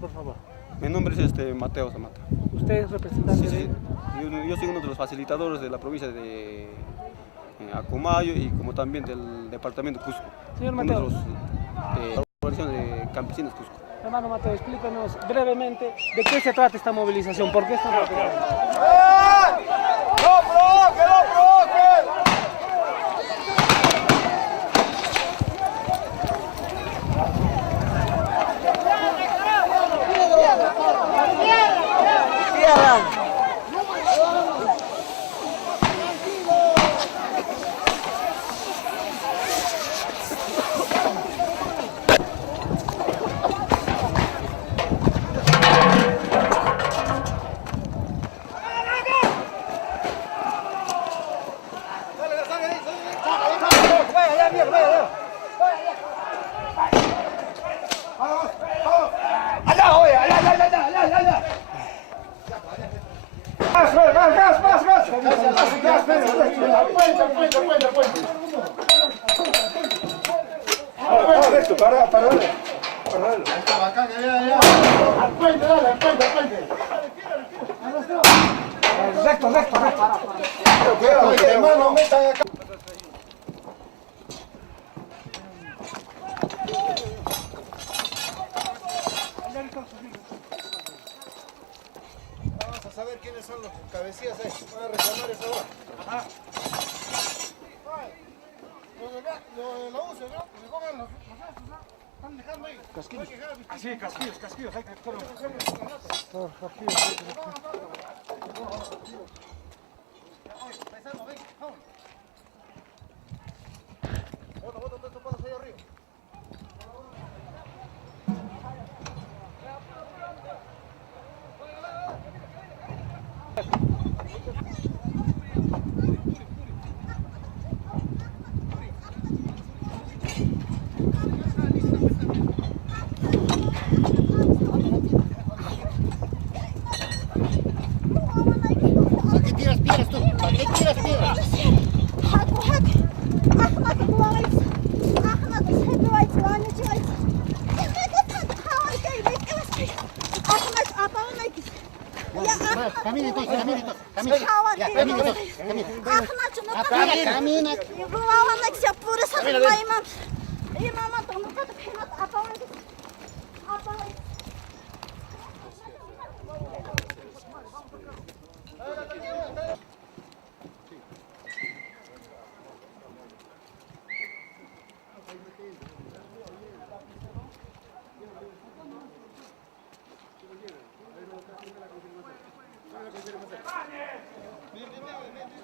Por favor. Mi nombre es Mateo Zamata. ¿Usted es representante Sí, de...? yo soy uno de los facilitadores de la provincia de Acumayo y como también del departamento Cusco. Señor Uno Mateo. de los de la organización de campesinos Cusco. Hermano Mateo, explícanos brevemente de qué se trata esta movilización, por qué esta movilización. Vamos a saber quiénes son los cabecillas ahí. Van a reclamar esa hora. Ajá. Los de la UCE, ¿no? Recojan los estos, ¿no? Están dejando ahí. Casquillos. Sí, casquillos. Hay que recoger los casquillos. Paisano, ven, vamos. Bota estos palos ahí arriba. ¿Para qué tiras piedras tú? ¿Para qué tiras piedras? Camina entonces, camina. Ya, camina entonces, camina. Bien.